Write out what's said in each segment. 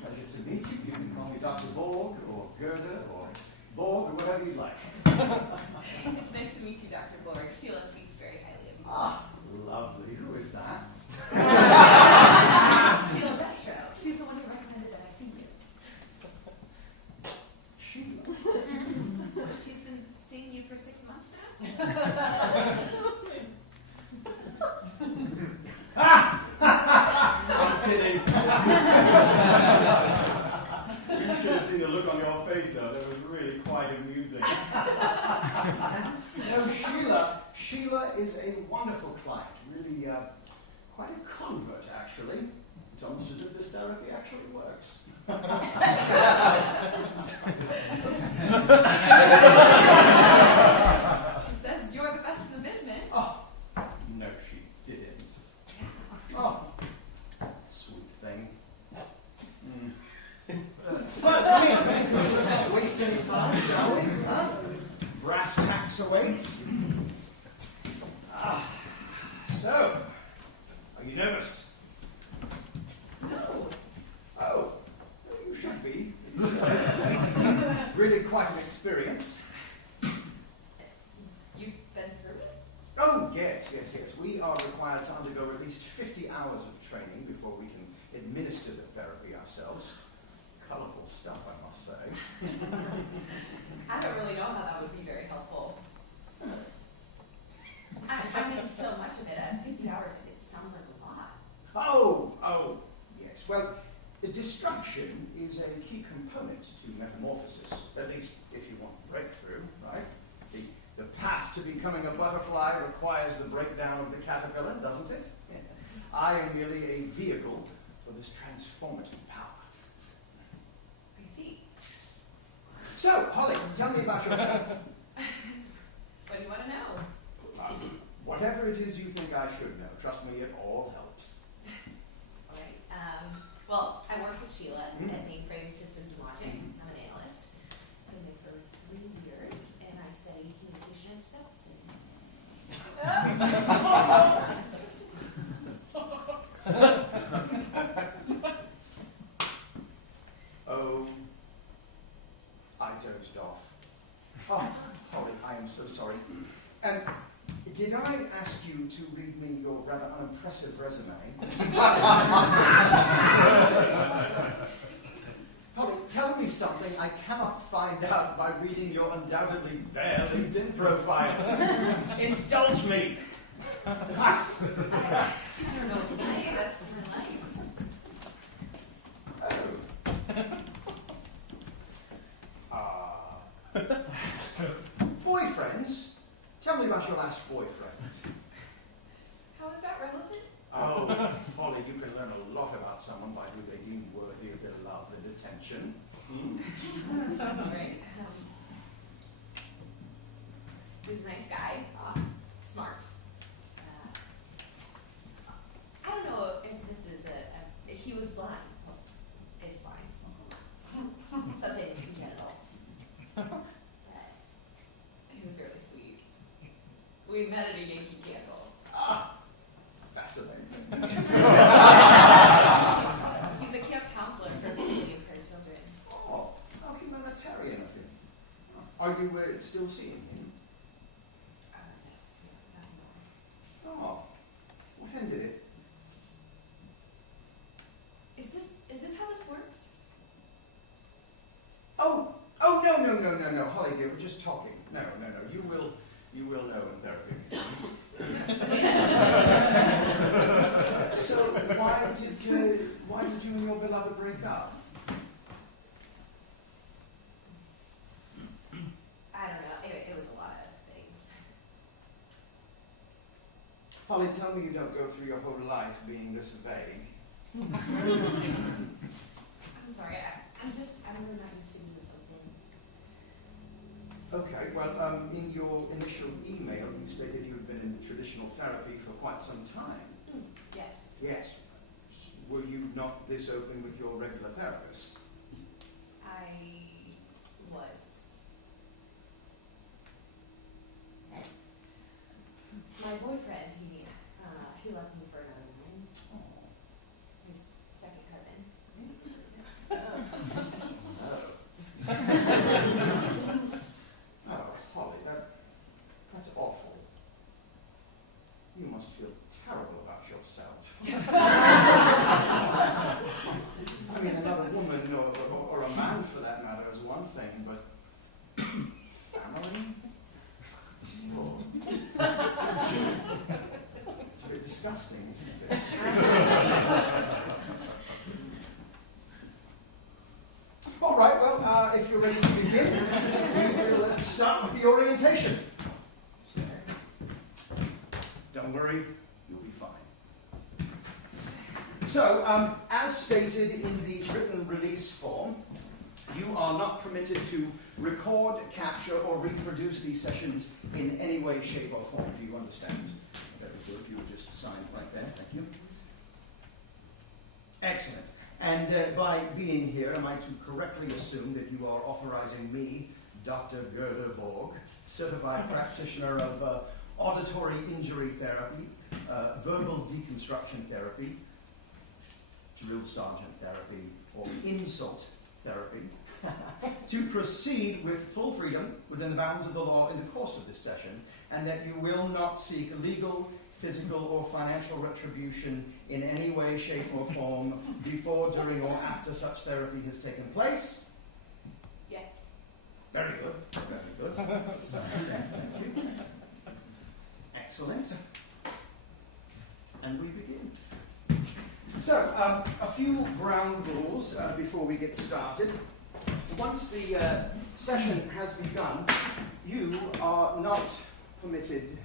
Pleasure to meet you. You can call me Dr. Borg, or Girder, or Borg, or whatever you'd like. It's nice to meet you, Dr. Borg. Sheila speaks very highly of you. Ah, lovely. Who is that? Sheila Destro. She's the one who recommended that I see you. Sheila? She's been seeing you for 6 months now. I'm kidding. You should have seen the look on your face, though. That was really quite amusing. No, Sheila is a wonderful client. Really, quite a convert, actually. It's almost as if this therapy actually works. She says you're the best in the business. Oh, no, she didn't. Oh, sweet thing. But, let's not waste any time, shall we? Huh? Brass tacks awaits. So, are you nervous? No. Oh, well, you should be. It's really quite an experience. You've been through it? Oh, yes. We are required to undergo at least 50 hours of training before we can administer the therapy ourselves. Colourful stuff, I must say. I don't really know how that would be very helpful. I mean, so much of it. 50 hours, it sounds like a lot. Oh, yes. Well, the destruction is a key component to metamorphosis, at least if you want breakthrough, right? The path to becoming a butterfly requires the breakdown of the caterpillar, doesn't it? Yeah. I am merely a vehicle for this transformative power. I see. So, Holly, tell me about yourself. What do you want to know? Whatever it is you think I should know, trust me, it all helps. All right. Well, I work with Sheila at Mainframe Systems and Logic. I'm an analyst. I've been there for 3 years, and I study communication and stealth. Oh, I dozed off. Oh, Holly, I am so sorry. And did I ask you to read me your rather unimpressive resume? Holly, tell me something I cannot find out by reading your undoubtedly bare LinkedIn profile. Indulge me. I don't know what to say. That's her life. Boyfriends? Tell me about your last boyfriend. How is that relevant? Oh, Holly, you can learn a lot about someone by who they deem worthy of their love and attention. All right. He was a nice guy. Smart. I don't know if this is he was blind. Well, it's blind. Something congenital. He was really sweet. We met at a Yankee Candle. Fascinating. He's a camp counselor for mentally impaired children. Oh, how humanitarian of him. Are you still seeing him? No. Oh, what ended it? Is this how this works? Oh, no, Holly dear, we're just talking. No, you will know in therapy. So why did you and your beloved break up? I don't know. It was a lot of things. Holly, tell me you don't go through your whole life being this vague. I'm sorry. I'm really not used to doing something. Okay, well, in your initial email, you stated you had been in traditional therapy for quite some time. Yes. Yes. Were you not this open with your regular therapist? I was. My boyfriend, he left me for another woman. His second cousin. mean, another woman or a man for that matter is one thing, but family? Oh. It's a bit disgusting, isn't it? All right, well, if you're ready to begin, we will start with the orientation. Don't worry, you'll be fine. So, as stated in the written release form, you are not permitted to record, capture, or reproduce these sessions in any way, shape, or form. Do you understand? Very good. If you would just sign right there. Thank you. Excellent. And by being here, am I to correctly assume that you are authorizing me, Dr. Girder Borg, certified practitioner of auditory injury therapy, verbal deconstruction therapy, drill sergeant therapy, or insult therapy, to proceed with full freedom within the bounds of the law in the course of this session, and that you will not seek legal, physical, or financial retribution in any way, shape, or form before, during, or after such therapy has taken place? Yes. Very good. Very good. So, thank you. Excellent. And we begin. So, a few ground rules before we get started. Once the session has begun, you are not permitted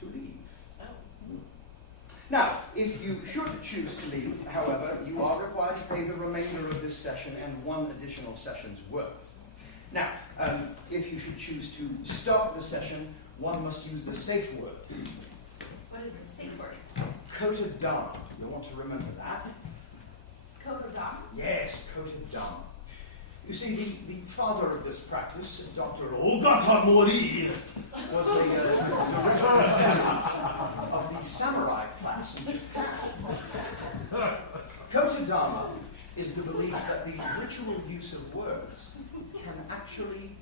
to leave. Oh. Now, if you should choose to leave, however, you are required to pay the remainder of this session and one additional session's worth. Now, if you should choose to stop the session, one must use the safe word. What is the safe word? Kotodama. You'll want to remember that. Kotodama? Yes, Kotodama. You see, the father of this practice, Dr. Daugherty, was a original descendant of the samurai class in Japan. Kotodama is the belief that the ritual use of words can actually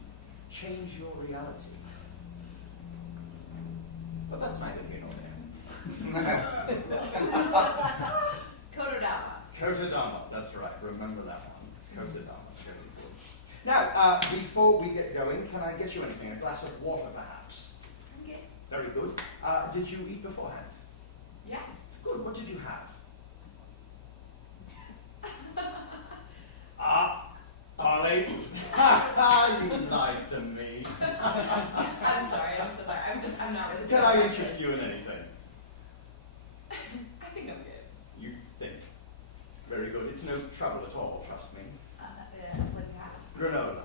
change your reality. But that's neither here nor there. Kotodama. Kotodama, that's right. Remember that one. Kotodama. Now, before we get going, can I get you anything? A glass of water, perhaps? Okay. Very good. Did you eat beforehand? Yeah. Good. What did you have? Ollie. You lied to me. I'm sorry. I'm so sorry. I'm not really. Can I interest you in anything? I think I'm good. You think? Very good. It's no trouble at all, trust me. What do you have? Granola.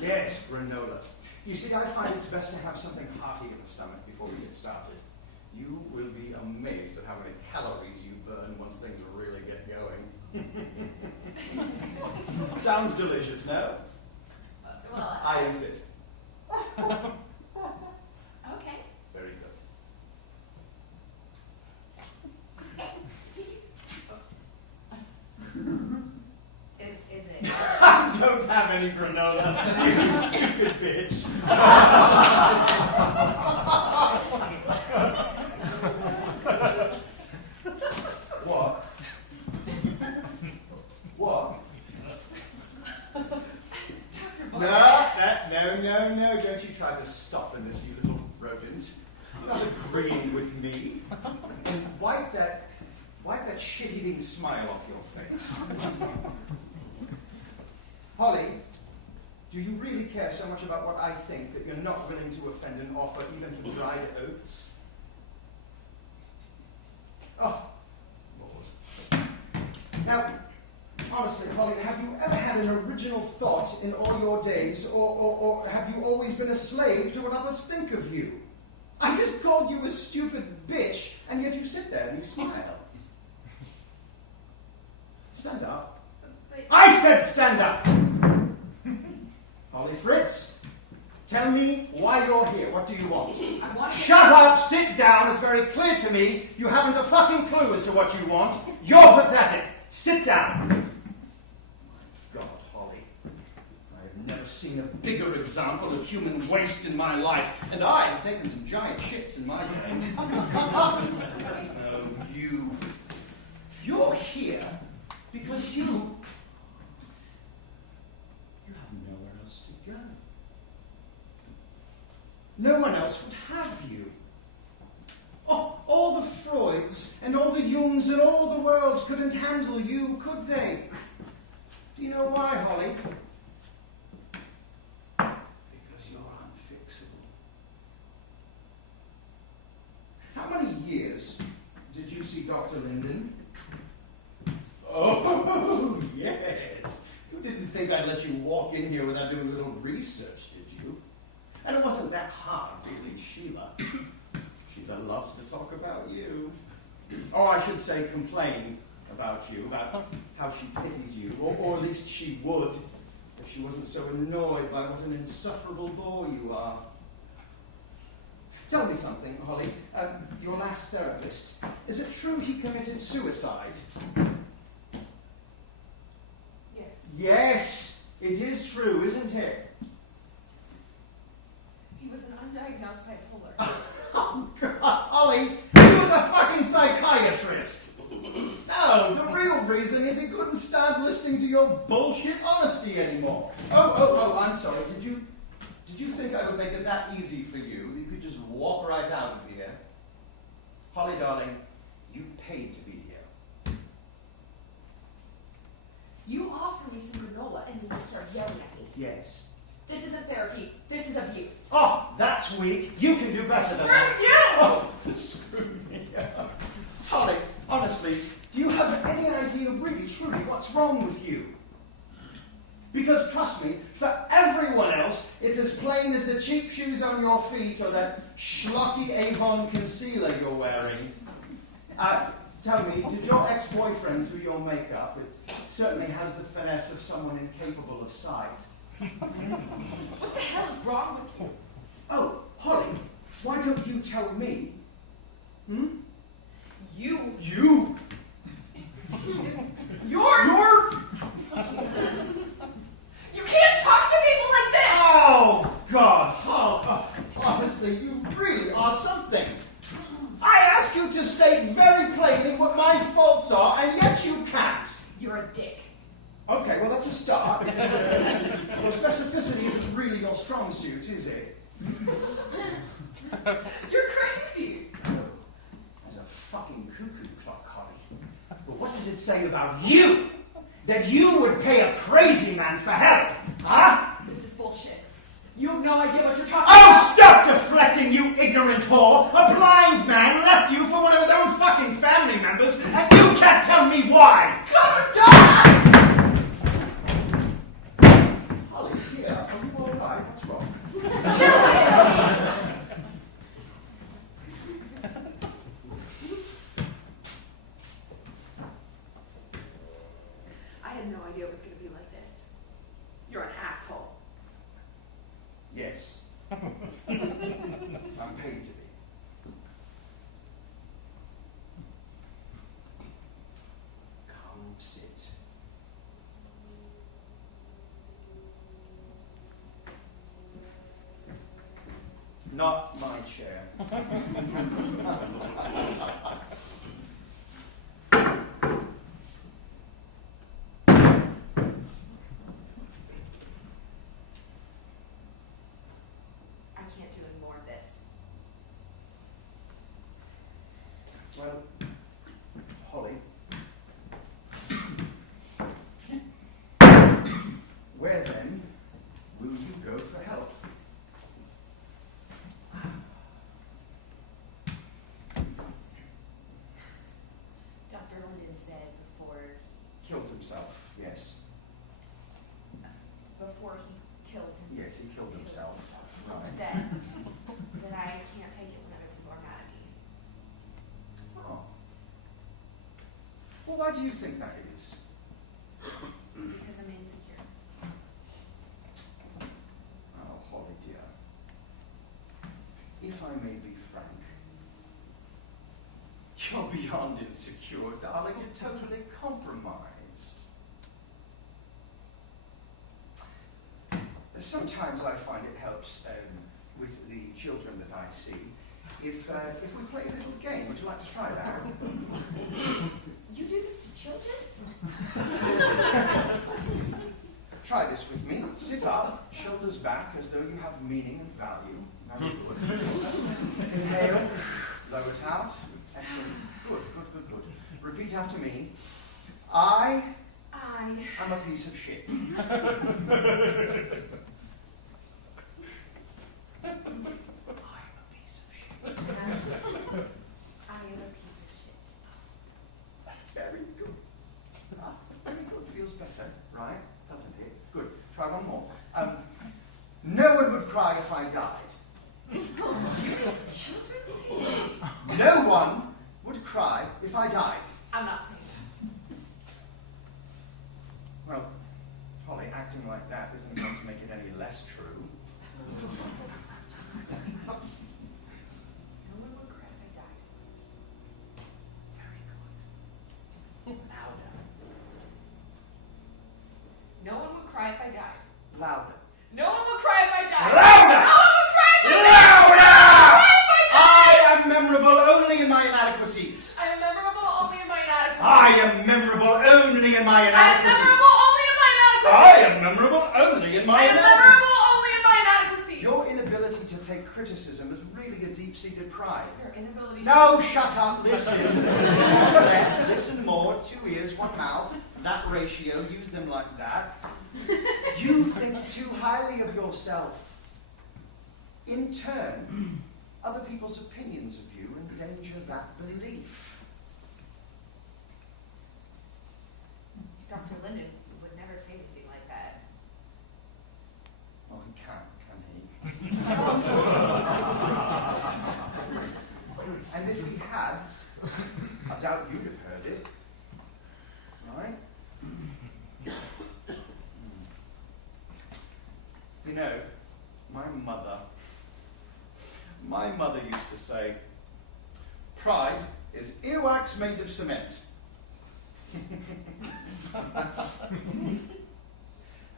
Yes, granola. You see, I find it's best to have something hearty in the stomach before we get started. You will be amazed at how many calories you burn once things really get going. Sounds delicious, no? Well, I insist. okay. Very good. Is it? I don't have any granola, you stupid bitch. What? What? No, don't you try to soften this, you little rodent. You're not agreeing with me. And wipe that shit-eating smile off your face. Holly, do you really care so much about what I think that you're not willing to offend an offer even for dried oats? Oh, Lord. Now, honestly, Holly, have you ever had an original thought in all your days, or have you always been a slave to what others think of you? I just called you a stupid bitch, and yet you sit there and you smile. Stand up. But I said stand up! Holly Fritz, tell me why you're here. What do you want? I want to Shut up, sit down. It's very clear to me you haven't a fucking clue as to what you want. You're pathetic. Sit down. My God, Holly. I've never seen a bigger example of human waste in my life, and I have taken some giant shits in my day. Oh, you. No one else would have you. Oh, all the Freuds and all the Jungs and all the worlds couldn't handle you, could they? Do you know why, Holly? Because you're unfixable. How many years did you see Dr. Linden? Oh, yes. You didn't think I'd let you walk in here without doing a little research, did you? And it wasn't that hard, really, Sheila. Sheila loves to talk about you. Or I should say complain about you, about how she pities you, or at least she would if she wasn't so annoyed by what an insufferable bore you are. Tell me something, Holly. Your last therapist, is it true he committed suicide? Yes. Yes, it is true, isn't it? He was an undiagnosed bipolar. Oh, God, Holly, he was a fucking psychiatrist. No, the real reason is he couldn't stand listening to your bullshit honesty anymore. Oh, I'm sorry. Did you think I would make it that easy for you? You could just walk right out of here? Holly, darling, you paid to be here. You offer me some granola and then you start yelling at me. Yes. This isn't therapy. This is abuse. Oh, that's weak. You can do better than that. Screw you! Oh, screw me. Holly, honestly, do you have any idea really, truly, what's wrong with you? Because trust me, for everyone else, it's as plain as the cheap shoes on your feet or that schlocky Avon concealer you're wearing. Tell me, did your ex-boyfriend do your makeup? It certainly has the finesse of someone incapable of sight. What the hell is wrong with you? Oh, Holly, why don't you tell me? Hmm? You. You're... You can't talk to people like this! Oh, God! Honestly, you really are something. I ask you to state very plainly what my faults are, and yet you can't. You're a dick. Okay, well, that's a start. Well, specificity isn't really your strong suit, is it? You're crazy. There's a fucking cuckoo clock, Holly. But what does it say about you? That you would pay a crazy man for help, huh? This is bullshit. You have no idea what you're talking Oh, about. stop deflecting, you ignorant whore! A blind man left you for one of his own fucking family members, and you can't tell me why! Kotodama! Holly, dear, are you all right? What's wrong? I had no idea it was going to be like this. You're an asshole. Yes. I'm paid to be. Come sit. Not my chair. I can't do any more of this. Well, Holly, where then will you go for help? Dr. Linden said Killed himself, yes. before he killed him. Yes, he killed himself. Right. That I can't take it when other people are mad at me. Oh. Well, why do you think that is? Because I'm insecure. Oh, Holly dear. If I may be frank, you're beyond insecure, darling. You're totally compromised. Sometimes I find it helps with the children that I see if we play a little game. Would you like to try that? You do this to children? Try this with me. Sit up, shoulders back, as though you have meaning and value. Very good. blow it out. Excellent. Good. Repeat after me. I am a piece of shit. I am a piece of shit. Very good. Very good. Feels better, right? Doesn't it? Good. Try one more. No one would cry if I died. No one would cry if I died. I'm not saying that. Well, Holly, acting like that isn't going to make it any less true. No one would cry if I died. Very good. Louder. No one would cry if I died. Louder. No one would cry if I died. Louder! No one would cry if I died. Louder! No one would cry if I died. I am memorable only in my inadequacies. I am memorable only in my inadequacies. I am memorable only in my I am inadequacies. memorable only in my inadequacies. I am memorable only in my I am inadequacies. memorable only in my inadequacies. Your inability to take criticism is really a deep-seated pride. Your inability. No, shut up, listen. Talk less, listen more, 2 ears, 1 mouth, that ratio, use them like that. You think too highly of yourself. In turn, other people's opinions of you endanger that belief. Dr. Linden would never say anything like that. Well, he can he? And if he had, I doubt you'd have heard it. Right? You know, my mother used to say, pride is earwax made of cement.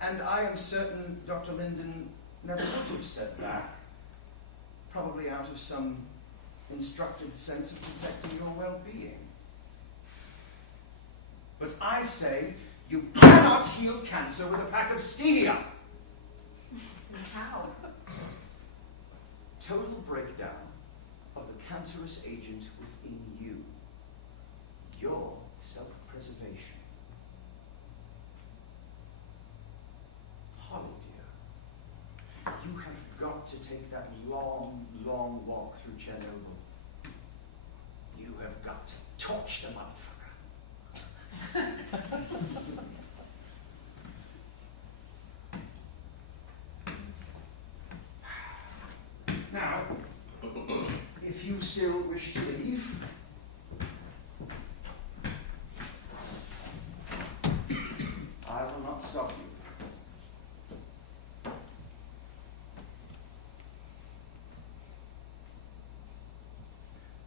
And I am certain Dr. Linden never would have said that, probably out of some instructed sense of protecting your well-being. But I say you cannot heal cancer with a pack of stevia. How? Total breakdown of the cancerous agent within you. Your self-preservation. Holly, dear, you have got to take that long, long walk through Chernobyl. You have got to torch the motherfucker. Now, if you still wish to leave, I will not stop you.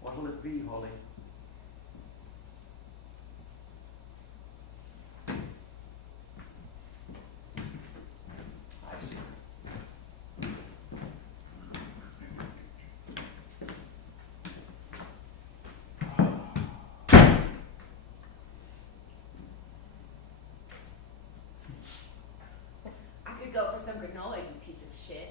What will it be, Holly? I see. I could go for some granola, you piece of shit.